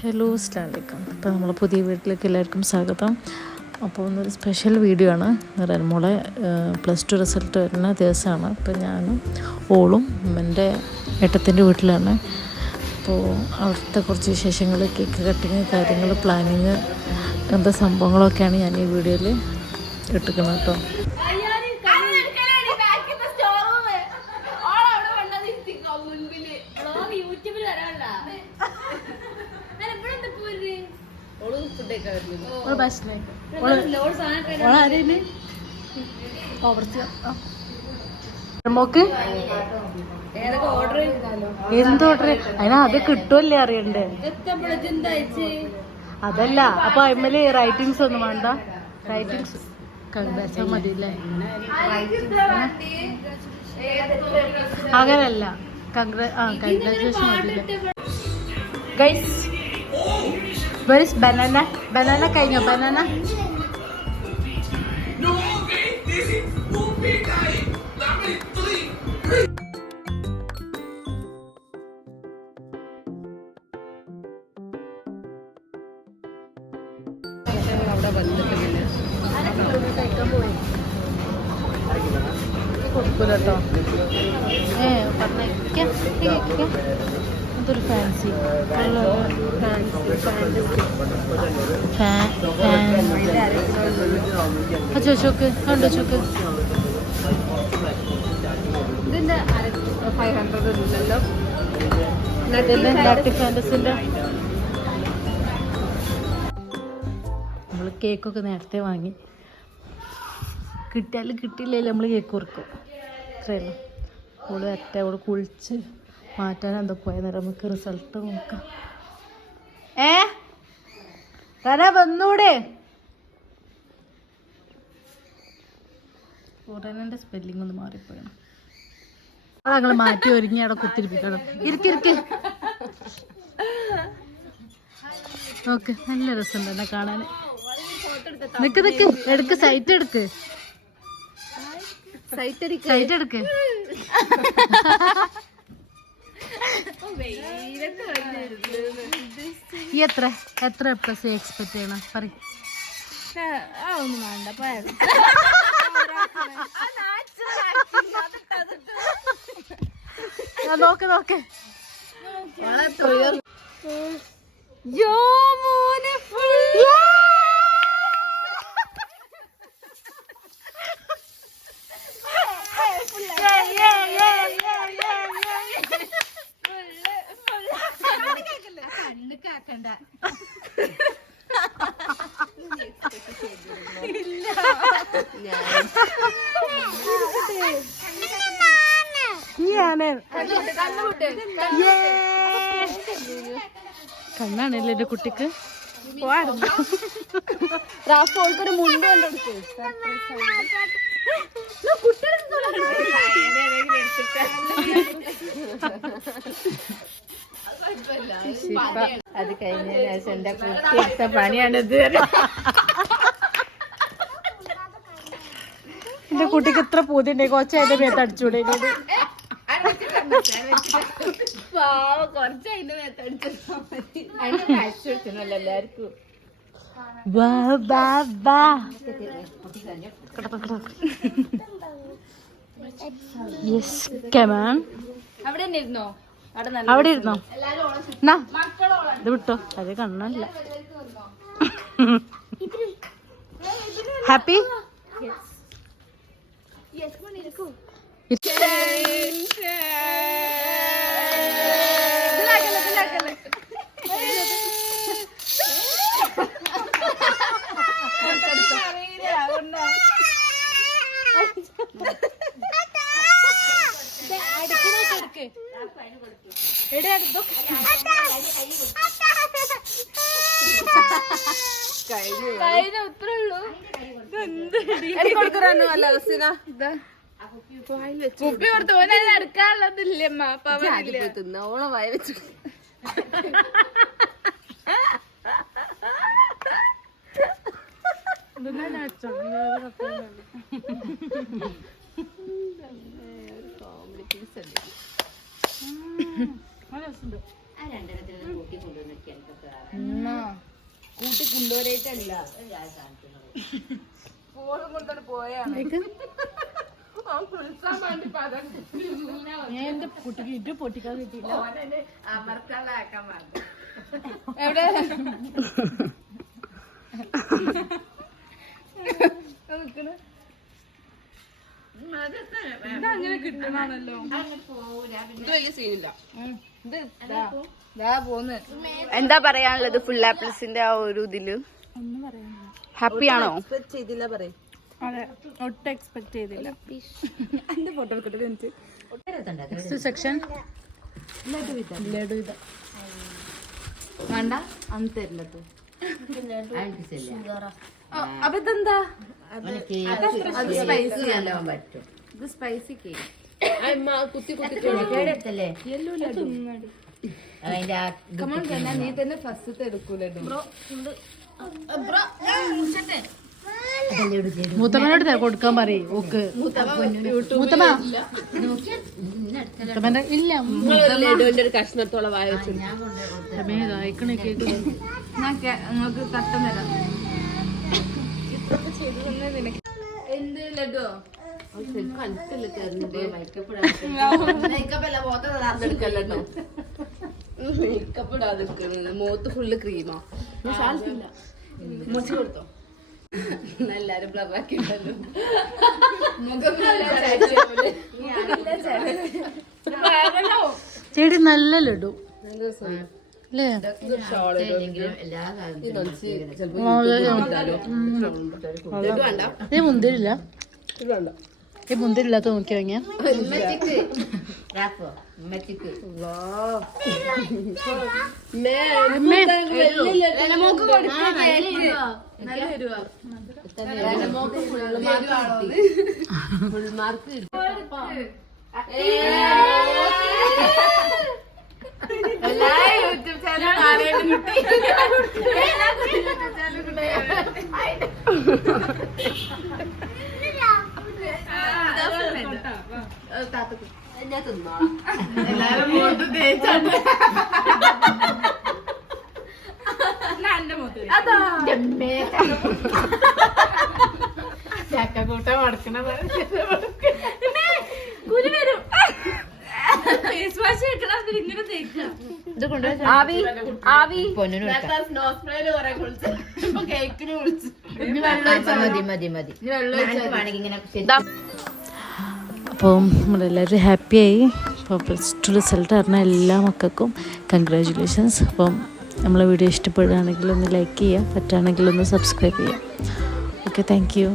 Hello അസ്സലാമു അലൈക്കും. അപ്പോൾ നമ്മളെ പുതിയ വീട്ടിലേക്ക് എല്ലാവർക്കും സ്വാഗതം. അപ്പോൾ ഒന്നൊരു സ്പെഷ്യൽ വീഡിയോ ആണ്. റൻമോളെ +2 റിസൾട്ട് വരുന്ന ദിവസമാണ്. അപ്പോൾ ഞാനും ഓളും എൻ്റെ ഏട്ടത്തിൻ്റെ വീട്ടിലാണ്. അപ്പോൾ അവിടുത്തെ കുറച്ച് വിശേഷങ്ങൾ, കേക്ക് കട്ടിങ്, കാര്യങ്ങൾ, പ്ലാനിങ്, അങ്ങനത്തെ സംഭവങ്ങളൊക്കെയാണ് ഞാൻ ഈ വീഡിയോയിൽ ഇട്ടിരിക്കുന്നത് കേട്ടോ. മോക്ക് എന്തോർഡർ അതിനാ അത് കിട്ടുമല്ലേ അറിയണ്ടേ? അതല്ല, അപ്പൊ അതിന്മേല് റൈറ്റിങ്സ് ഒന്നും വേണ്ട. റൈറ്റിങ്സ് കൺഗ്രാറ്റ്സ് മതിയില്ലേ? അങ്ങനല്ല, കൺഗ്രാറ്റുലേഷൻ മതിയില്ലേ guys? Where is banana? Banana കഴിഞ്ഞോ? Banana? അവിടെ വന്നിട്ടില്ല. കൊടുക്കൂല കേട്ടോ. ഇതൊരു ഫാൻസി ചോക്ക് കണ്ടോ? ചോക്ക് ഇതിന്റെ 500 ഇല്ലല്ലോ. ഫാൻറ്റസിന്റെ നമ്മൾ കേക്കൊക്കെ നേരത്തെ വാങ്ങി, കിട്ടിയാലും കിട്ടിയില്ലെങ്കിൽ നമ്മൾ കേക്ക് കൊടുക്കും. അത്രയല്ല. അവള് അവള് കുളിച്ച് മാറ്റാനെന്തോ പോയ നേരം നമുക്ക് റിസൾട്ട് നോക്കാം. വന്നൂടെ? ഉടനെ സ്പെല്ലിംഗ് ഒന്ന് മാറിപ്പോയാണ്. ഞങ്ങൾ മാറ്റി ഒരുങ്ങി അവിടെ കുത്തിരിപ്പിക്കണം. ഇരിക്കിരിക്ക്. ഓക്കെ, നല്ല രസമുണ്ട് എന്നെ കാണാൻ. നിക്ക് എടുക്ക്, സൈറ്റ് എടുക്ക്. ഈ എത്ര പ്ലസ് എക്സ്പെക്ട് ചെയ്യണം? പറ. നോക്ക് കണ്ണാണല്ലേ എന്റെ കുട്ടിക്ക്. റാഫോൾക്കൊരു മുണ്ട് കൊണ്ടെടുത്ത് അത് കഴിഞ്ഞ ശേഷം എന്റെ കുട്ടി എടുത്ത പണിയാണിത്. എന്റെ കുട്ടിക്ക് ഇത്ര പൂതിണ്ടേ കൊച്ച അതിന്റെ മേത്ത് അടിച്ചൂടെ? എല്ലാവർക്കും അവിടെ ഇരുന്നോ? ഇത് വിട്ടോ, അത് കണ്ണല്ല. ഹാപ്പി? കുപ്പി കൊടുത്ത് അടുക്കാനുള്ളതില്ലമ്മ. ഓളെ വായ വെച്ചു. അങ്ങനെ കിട്ടണല്ലോ. ഇത് വലിയ സീനില്ല. എന്താ പറയാനുള്ളത് ഫുൾ ആപ്പിൾസിന്റെ ആ ഒരു ഇതില്? ഹാപ്പി ആണോ? അതെ, ഒട്ടും എക്സ്പെക്ട് ചെയ്തില്ല. സെക്ഷൻ വേണ്ട അന്ന് തരില്ല. അപ്പൊ ഇതെന്താ? ഇത് സ്പൈസി കേക്ക്. നീ തന്നെ ഫസ്റ്റ് എടുക്കൂലോ. മൂത്തമ്മനോട് കൊടുക്കാൻ പറയും. ഓക്ക് മൂത്തമ്മ ഇല്ല കഷ്ണത്തോളം വായ വെച്ചു. നിങ്ങൾക്ക് കട്ടം തരാം. എന്ത് ലഡുവോ? Moth full ക്രീമാ. മുറിച്ച് കൊടുത്തോ? എല്ലാരും ബ്ലറാക്കിണ്ടല്ലോ. ചേടി നല്ല ലഡു അല്ലേ? ഈ മുന്തിരില്ല, ഈ മുന്തിരില്ലാത്ത നോക്കി വാങ്ങിയ യൂട്യൂബ് എല്ലാരും മോട്ട് തേച്ചാണ്ട് ചക്കക്കൂട്ട മടക്കണ കുരു വരും. ഫേസ് വാഷ് വെക്കണം, ഇങ്ങനെ തേക്കാം. കേക്കിന് വിളിച്ചു. അപ്പോൾ നമ്മളെല്ലാവരും ഹാപ്പിയായി. അപ്പോൾ +2 റിസൾട്ട് അറിഞ്ഞ എല്ലാ മക്കൾക്കും കൺഗ്രാജുലേഷൻസ്. അപ്പം നമ്മളെ വീഡിയോ ഇഷ്ടപ്പെടുകയാണെങ്കിൽ ഒന്ന് ലൈക്ക് ചെയ്യുക, പറ്റുകയാണെങ്കിൽ ഒന്ന് സബ്സ്ക്രൈബ് ചെയ്യുക. Okay, thank you.